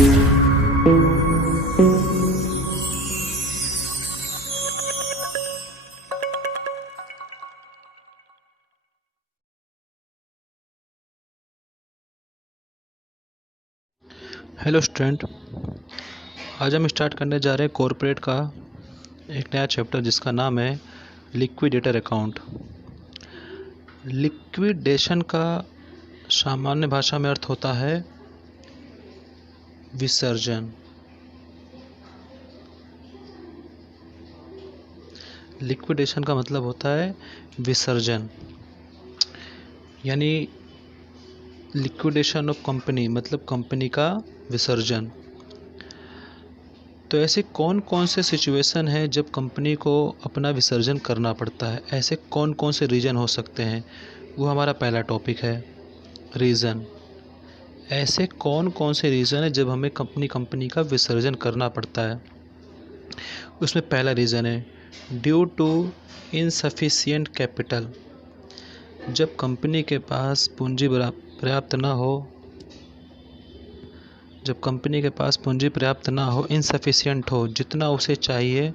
Hello student, आज हम start करने जा रहे हैं कॉरपोरेट का एक नया चैप्टर जिसका नाम है लिक्विडेटर अकाउंट। लिक्विडेशन का सामान्य भाषा में अर्थ होता है विसर्जन। लिक्विडेशन का मतलब होता है विसर्जन, यानी लिक्विडेशन ऑफ कंपनी मतलब कंपनी का विसर्जन। तो ऐसे कौन कौन से सिचुएशन है जब कंपनी को अपना विसर्जन करना पड़ता है, ऐसे कौन कौन से रीज़न हो सकते हैं, वो हमारा पहला टॉपिक है रीज़न। ऐसे कौन कौन से रीज़न है जब हमें कंपनी का विसर्जन करना पड़ता है। उसमें पहला रीज़न है ड्यू टू इनसफिशिएंट कैपिटल। जब कंपनी के पास पूंजी पर्याप्त ना हो, जब कंपनी के पास पूंजी पर्याप्त ना हो, इनसफिशिएंट हो, जितना उसे चाहिए,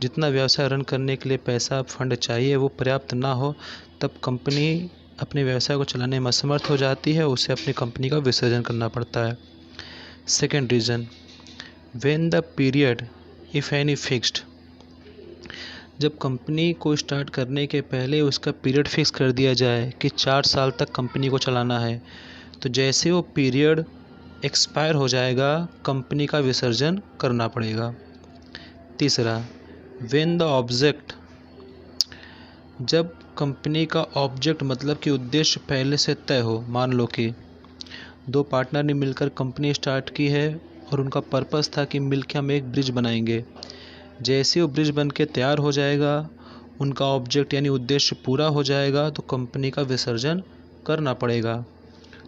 जितना व्यवसाय रन करने के लिए पैसा फंड चाहिए वो पर्याप्त ना हो, तब कंपनी अपने व्यवसाय को चलाने में असमर्थ हो जाती है, उसे अपनी कंपनी का विसर्जन करना पड़ता है। Second reason, when the period if any fixed. जब कंपनी को स्टार्ट करने के पहले उसका पीरियड फिक्स कर दिया जाए कि 4 साल तक कंपनी को चलाना है, तो जैसे वो पीरियड एक्सपायर हो जाएगा कंपनी का विसर्जन करना पड़ेगा। तीसरा, व्हेन द ऑब्जेक्ट। जब कंपनी का ऑब्जेक्ट मतलब कि उद्देश्य पहले से तय हो। मान लो कि 2 पार्टनर ने मिलकर कंपनी स्टार्ट की है और उनका पर्पस था कि मिलकर हम एक ब्रिज बनाएंगे। जैसे वो ब्रिज बन के तैयार हो जाएगा, उनका ऑब्जेक्ट यानी उद्देश्य पूरा हो जाएगा, तो कंपनी का विसर्जन करना पड़ेगा।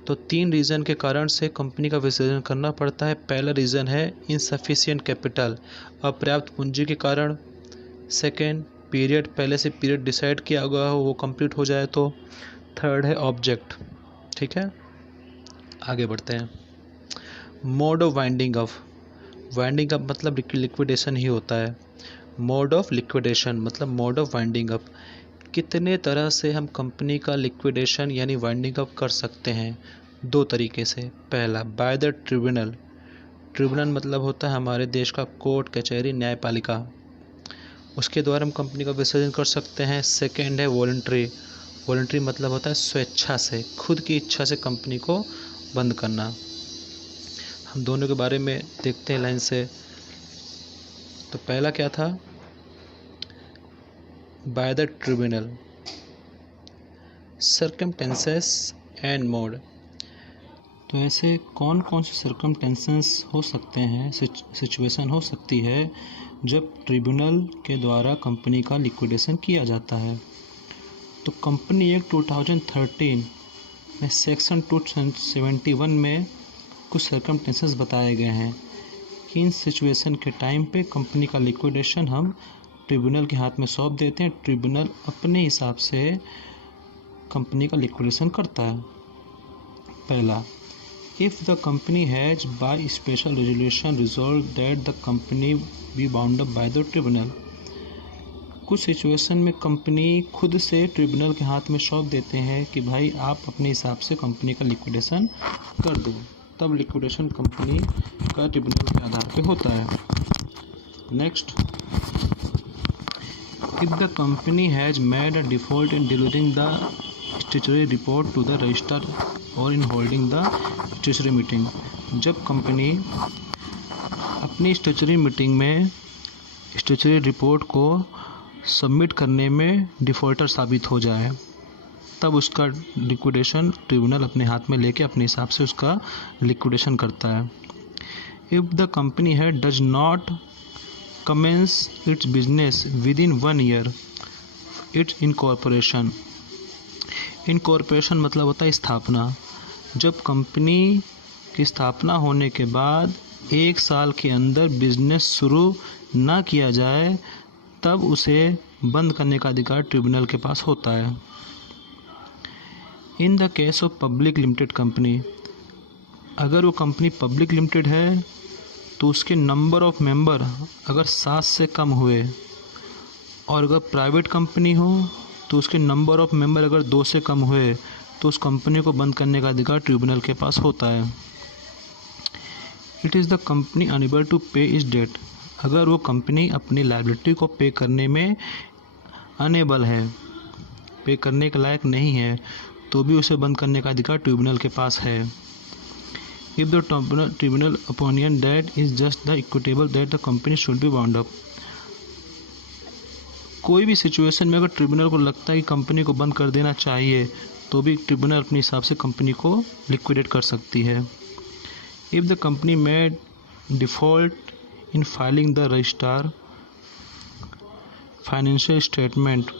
तो 3 रीज़न के कारण से कंपनी का विसर्जन करना पड़ता है। पहला रीज़न है इनसफिशिएंट कैपिटल, अपर्याप्त पूंजी के कारण। सेकेंड, पीरियड, पहले से पीरियड डिसाइड किया हुआ हो वो कंप्लीट हो जाए तो। थर्ड है ऑब्जेक्ट। ठीक है, आगे बढ़ते हैं। Mode of winding up. Winding up मतलब लिक्विडेशन ही होता है। मोड ऑफ लिक्विडेशन मतलब मोड ऑफ वाइंडिंग अप। कितने तरह से हम कंपनी का लिक्विडेशन यानी वाइंडिंग अप कर सकते हैं? 2 तरीके से। पहला, बाय द ट्रिब्यूनल। ट्रिब्यूनल मतलब होता है हमारे देश का कोर्ट, कचहरी, न्यायपालिका, उसके द्वारा हम कंपनी का विसर्जन कर सकते हैं। सेकेंड है वॉलंटरी। वॉलंटरी मतलब होता है स्वेच्छा से, खुद की इच्छा से कंपनी को बंद करना। हम दोनों के बारे में देखते हैं लाइन से। तो पहला क्या था? By the tribunal. Circumstances and mode. तो ऐसे कौन कौन से सर्कमटेंसेस हो सकते हैं, सिचुएशन हो सकती है जब ट्रिब्यूनल के द्वारा कंपनी का लिक्विडेशन किया जाता है। तो कंपनी एक्ट 2013 में सेक्शन 271 में कुछ सर्कमटेंसेस बताए गए हैं कि इन सिचुएशन के टाइम पे कंपनी का लिक्विडेशन हम ट्रिब्यूनल के हाथ में सौंप देते हैं। ट्रिब्यूनल अपने हिसाब से कंपनी का लिक्विडेशन करता है। पहला, if the company has by special resolution resolve that the company be bound up by the tribunal. कुछ सिचुएशन में कंपनी खुद से ट्रिब्यूनल के हाथ में सौंप देते हैं कि भाई आप अपने हिसाब से कंपनी का लिक्विडेशन कर दो, तब लिक्विडेशन कंपनी का ट्रिब्यूनल के आधार पे होता है। Next, if the company has made a default in delivering the statutory report to the register or in holding the statutory meeting. जब कंपनी अपनी स्टैट्यूटरी मीटिंग में स्टैट्यूटरी रिपोर्ट को सबमिट करने में डिफ़ॉल्टर साबित हो जाए, तब उसका लिक्विडेशन ट्रिब्यूनल अपने हाथ में लेके अपने हिसाब से उसका लिक्विडेशन करता है। इफ़ द कंपनी है does not commence its business within 1 year its incorporation. Incorporation मतलब होता है स्थापना। जब कंपनी की स्थापना होने के बाद 1 साल के अंदर बिजनेस शुरू ना किया जाए, तब उसे बंद करने का अधिकार ट्रिब्यूनल के पास होता है। In the case of public limited company, अगर वो कंपनी पब्लिक लिमिटेड है तो उसके नंबर ऑफ मेंबर अगर 7 से कम हुए, और अगर प्राइवेट कंपनी हो तो उसके नंबर ऑफ मेंबर अगर 2 से कम हुए तो उस कंपनी को बंद करने का अधिकार ट्रिब्यूनल के पास होता है। It is the company unable to pay its date, अगर वो कंपनी अपनी लायबिलिटी को पे करने में अनएबल है, पे करने के लायक नहीं है, तो भी उसे बंद करने का अधिकार ट्रिब्यूनल के पास है। If the tribunal opinion that is just the equitable that the company should be bound up, कोई भी सिचुएशन में अगर ट्रिब्यूनल को लगता है कि कंपनी को बंद कर देना चाहिए तो भी ट्रिब्यूनल अपने हिसाब से कंपनी को लिक्विडेट कर सकती है। If the company made default in filing the registrar financial statement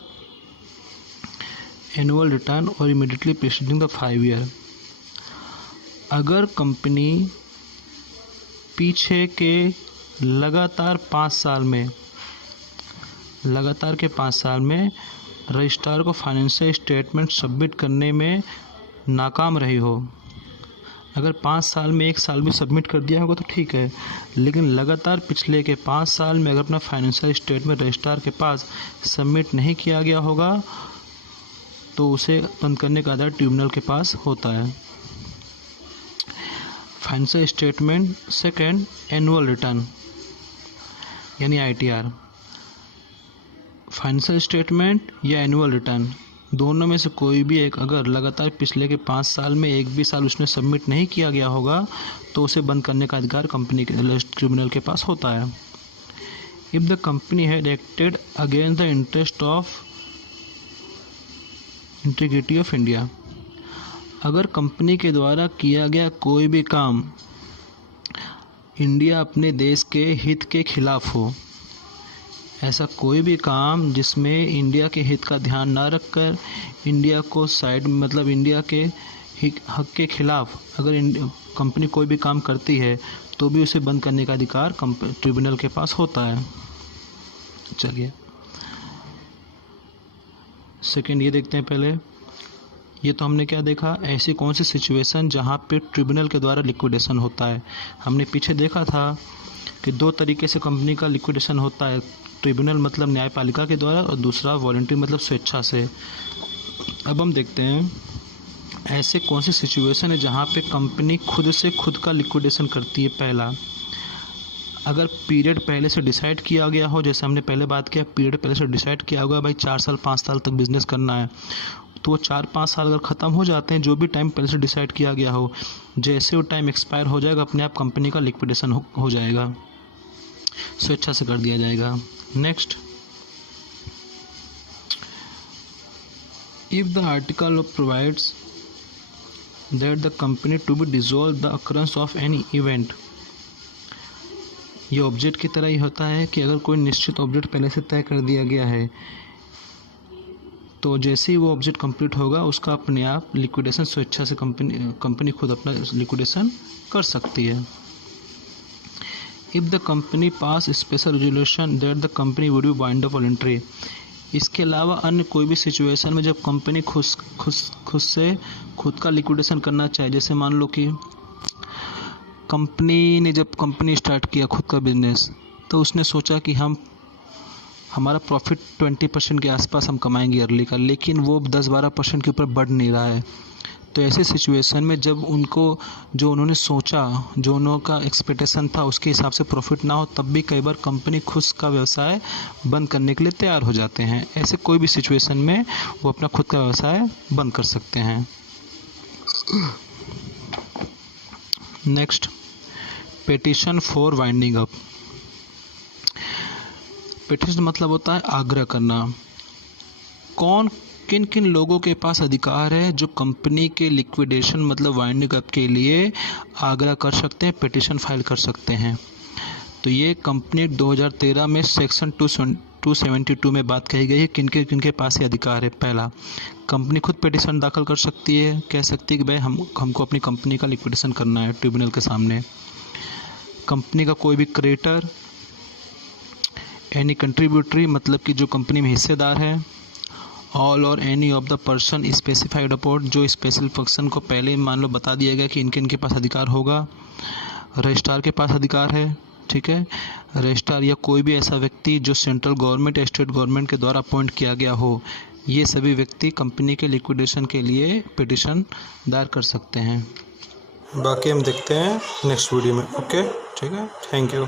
annual return और इमीडिएटली प्रीसीडिंग द 5 ईयर, अगर कंपनी पीछे के लगातार 5 साल में रजिस्ट्रार को फाइनेंशियल स्टेटमेंट सबमिट करने में नाकाम रही हो, अगर 5 साल में 1 साल भी सबमिट कर दिया होगा तो ठीक है, लेकिन लगातार पिछले के 5 साल में अगर अपना फाइनेंशियल स्टेटमेंट रजिस्ट्रार के पास सबमिट नहीं किया गया होगा तो उसे बंद करने का अधिकार ट्रिब्यूनल के पास होता है। Financial statement, second annual return यानी ITR, फाइनेंशियल स्टेटमेंट या एनुअल रिटर्न दोनों में से कोई भी एक अगर लगातार पिछले के 5 साल में एक भी साल उसने सबमिट नहीं किया गया होगा तो उसे बंद करने का अधिकार कंपनी के ट्रिब्यूनल के पास होता है। If the company had acted against the interest of integrity of India, अगर कंपनी के द्वारा किया गया कोई भी काम इंडिया अपने देश के हित के खिलाफ हो, ऐसा कोई भी काम जिसमें इंडिया के हित का ध्यान ना रखकर इंडिया को साइड मतलब इंडिया के हक के खिलाफ अगर कंपनी कोई भी काम करती है तो भी उसे बंद करने का अधिकार ट्रिब्यूनल के पास होता है। चलिए सेकेंड ये देखते हैं। पहले ये तो हमने क्या देखा, ऐसी कौन सी सिचुएशन जहाँ पे ट्रिब्यूनल के द्वारा लिक्विडेशन होता है। हमने पीछे देखा था कि 2 तरीके से कंपनी का लिक्विडेशन होता है, ट्रिब्यूनल मतलब न्यायपालिका के द्वारा और दूसरा वॉलंटरी मतलब स्वेच्छा से। अब हम देखते हैं ऐसे कौन सी सिचुएशन है जहाँ पे कंपनी खुद से खुद का लिक्विडेशन करती है। पहला, अगर पीरियड पहले से डिसाइड किया गया हो, जैसे हमने पहले बात किया पीरियड पहले से डिसाइड किया होगा भाई 4 साल 5 साल तक बिजनेस करना है, तो वो 4-5 साल अगर ख़त्म हो जाते हैं, जो भी टाइम पहले से डिसाइड किया गया हो, जैसे वो टाइम एक्सपायर हो जाएगा अपने आप कंपनी का लिक्विडेशन हो जाएगा, स्वेच्छा से कर दिया जाएगा। Next, if the article provides that the company to be dissolve the occurrence of any event, ये ऑब्जेक्ट की तरह ही होता है कि अगर कोई निश्चित ऑब्जेक्ट पहले से तय कर दिया गया है तो जैसे ही वो ऑब्जेक्ट कंप्लीट होगा उसका अपने आप लिक्विडेशन स्वेच्छा से कंपनी खुद अपना लिक्विडेशन कर सकती है। If the company pass special resolution that the company would be bound up voluntary, इसके अलावा अन्य कोई भी सिचुएशन में जब कंपनी खुद से खुद का लिक्विडेशन करना चाहे, जैसे मान लो कि कंपनी ने जब कंपनी स्टार्ट किया खुद का बिजनेस तो उसने सोचा कि हमारा प्रॉफिट 20% के आसपास हम कमाएंगे ईयरली का, लेकिन वो 10-12% के ऊपर बढ़ नहीं रहा है। तो ऐसे सिचुएशन में जब उनको जो उन्होंने सोचा, जो उनका एक्सपेक्टेशन था उसके हिसाब से प्रॉफिट ना हो, तब भी कई बार कंपनी खुद का व्यवसाय बंद करने के लिए तैयार हो जाते हैं। ऐसे कोई भी सिचुएशन में वो अपना खुद का व्यवसाय बंद कर सकते हैं। Next, petition for winding up. Petition मतलब होता है आग्रह करना। किन किन लोगों के पास अधिकार है जो कंपनी के लिक्विडेशन मतलब वाइंडिंग अप के लिए आग्रह कर सकते हैं, पेटिशन फाइल कर सकते हैं। तो ये कंपनी 2013 में सेक्शन 272 में बात कही गई है किनके पास ये अधिकार है। पहला, कंपनी खुद पेटिशन दाखिल कर सकती है, कह सकती है कि भाई हमको अपनी कंपनी का लिक्विडेशन करना है ट्रिब्यूनल के सामने। कंपनी का कोई भी क्रेडिटर, एनी कंट्रीब्यूटरी मतलब कि जो कंपनी में हिस्सेदार है, ऑल और any of the person specified upon, जो स्पेशल फंक्शन को पहले ही मान लो बता दिया गया कि इनके इनके पास अधिकार होगा। रजिस्ट्रार के पास अधिकार है, ठीक है। रजिस्ट्रार या कोई भी ऐसा व्यक्ति जो सेंट्रल गवर्नमेंट या स्टेट गवर्नमेंट के द्वारा अपॉइंट किया गया हो, ये सभी व्यक्ति कंपनी के लिक्विडेशन के लिए पिटिशन दायर कर सकते हैं। बाकी हम देखते हैं नेक्स्ट वीडियो में। ओके, ठीक है, थैंक यू।